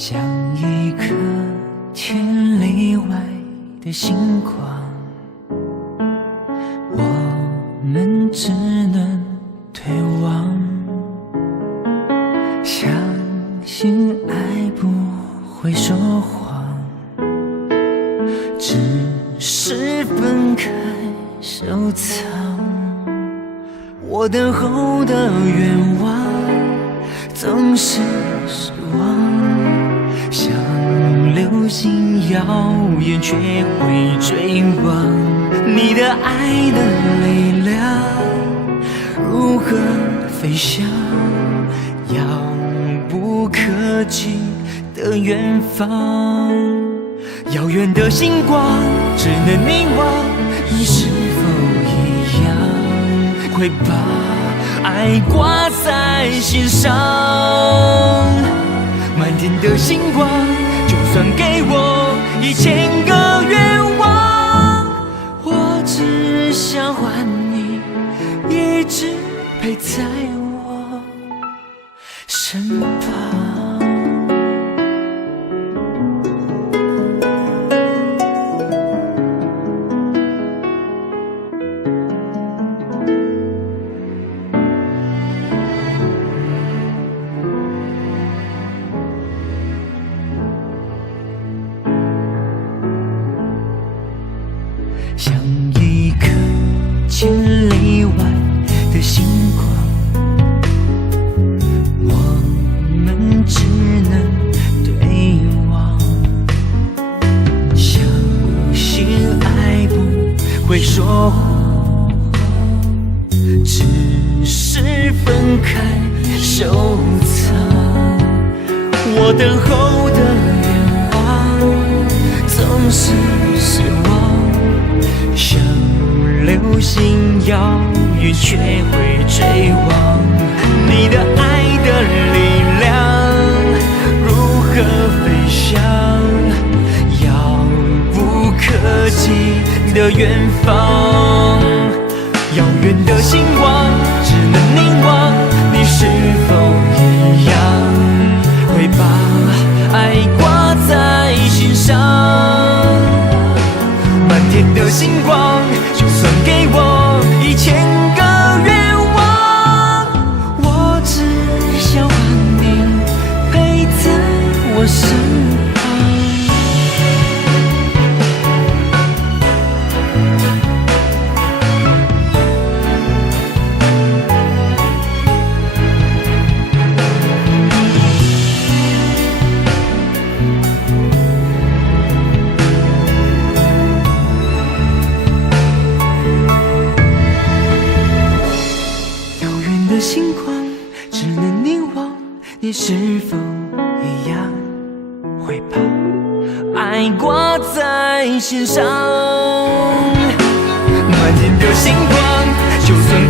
像一颗千里外的星光，我们只能退望。相信爱不会说谎，只是分开收藏。我等候的愿望总是失望，像流星遥远却会追望。你的爱的力量如何飞翔，遥不可及的远方。遥远的星光只能凝望，你是否一样会把爱挂在心上？满天的星光，就算给我1000个愿望，我只想还你一直陪在我身旁。像一颗千里外的星光，我们只能对望。相信爱不会说谎，只是分开收藏。我等候的愿望总是失望，像流星遥远却会追望。你的爱的力量如何飞翔，遥不可及的远方。遥远的星光只能凝望，你是否一样会把爱挂在心上？满天的星光，就算给我1000个愿望，我只想还你陪在我身旁。星光只能凝望，你是否一样会把爱挂在心上？满天的星光，就算